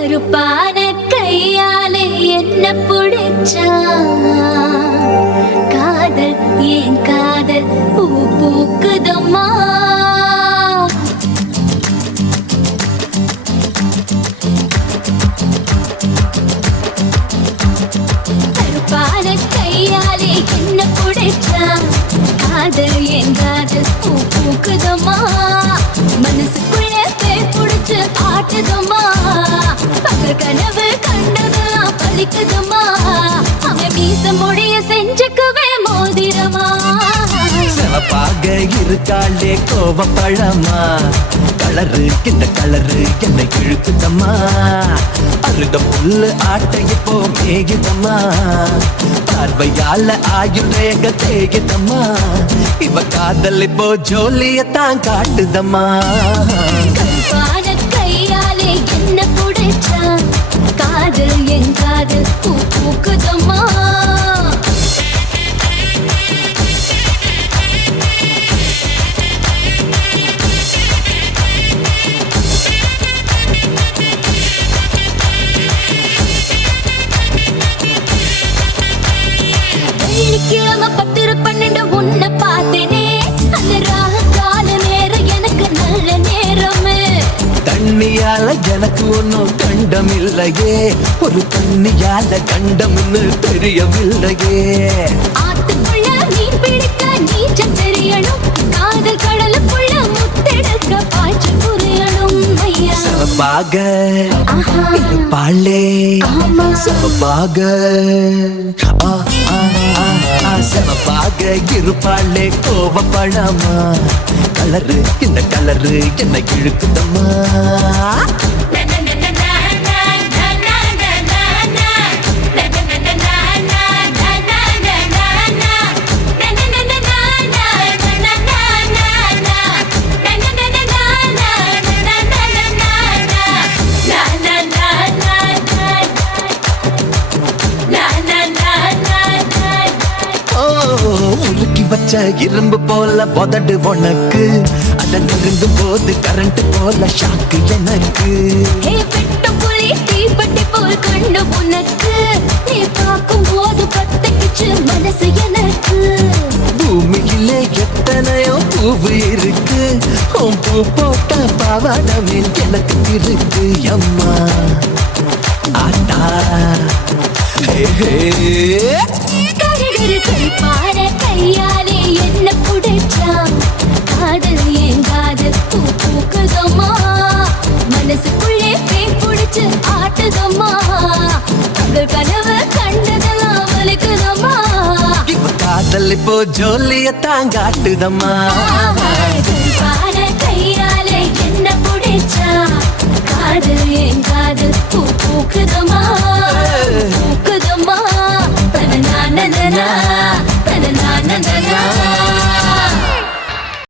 கருப்பான கையாலே என்ன புடிச்சா காதல் ஏன் காதல் பூ பூக்குதம்மா கருப்பான கையாலே என்ன புடிச்சா காதல் ஏன் காதல் பூ பூக்குதம்மா மனசுக்குள்ள பேர் புடிச்சு ஆட்டுதம்மா பகல் கனவு கண்டதெல்லாம் பலிக்குதம்மா அவன் மீச மொழிய செஞ்சுக்குவே மோதிரமா சிவப்பாக இருக்காளே கோவப்பழமா கலரு இந்த கலரு என்னை இழுக்குதம்மா அருக புல்லு ஆட்டை இப்போ மேகிதம்மா பார்வையால ஆயுரேக தேகிதம்மா இவ காதல் இப்போ ஜோலியத்தான் காட்டுதம்மா கருப்பான கையாலே என்ன புடிச்சா காதல் என் காதல் பூ பூக்குதம்மா வெள்ளிக்கிழமை 10-12 உன்னை பார்த்தேனே அந்த ராக கால நேரம் எனக்கு நல்ல நேரமே தண்ணியால எனக்கு ஒன்னும் கண்டம் இல்லையே ஒரு தண்ணியால கண்டம்னு தெரியவில்லையே ஆத்துக்குள்ள மீன் பிடிக்க நீச்சல் தெரியணும் காதல் கடலுக்குள்ள முத்தெடுக்க பாய்ச்சி புரியணும் ஐயா சிவப்பாக இருப்பாளே சிவப்பாக சிவப்பாக இருப்பாளே கோவப்பழமா கலரு இந்த கலரு என்னை இழுக்குதம்மா உருக்கி வச்ச இரும்பு போல உதடு உனக்கு அத நெருங்கும் போது கரண்ட் போல ஷாக்கு எனக்கு வெட்டும் புலி தீப்பட்டி போல் கண்ணு உனக்கு நீ பார்க்கும் போது பத்தக்கிச்சு மனசு எனக்கு பூமியிலே எத்தனையோ பூவு இருக்கு உன் பூ போட்ட பாவாடமேல் எனக்கு இருக்கு அம்மா ஆட்டா கருப்பான கையாலே என்ன புடிச்சா காதல் ஏன் காதல் பூ பூக்குதம்மா மனசுக்குள்ளே பேய் புடிச்சு ஆட்டுதம்மா பகல் கனவு கண்டதெல்லாம் வலிக்குதம்மா இவ காதல் இப்போ ஜோலியத்தான் காட்டுதம்மா கருப்பான கையாலே என்ன புடிச்சா காதல் ஏன் காதல் பூ பூக்குதம்மா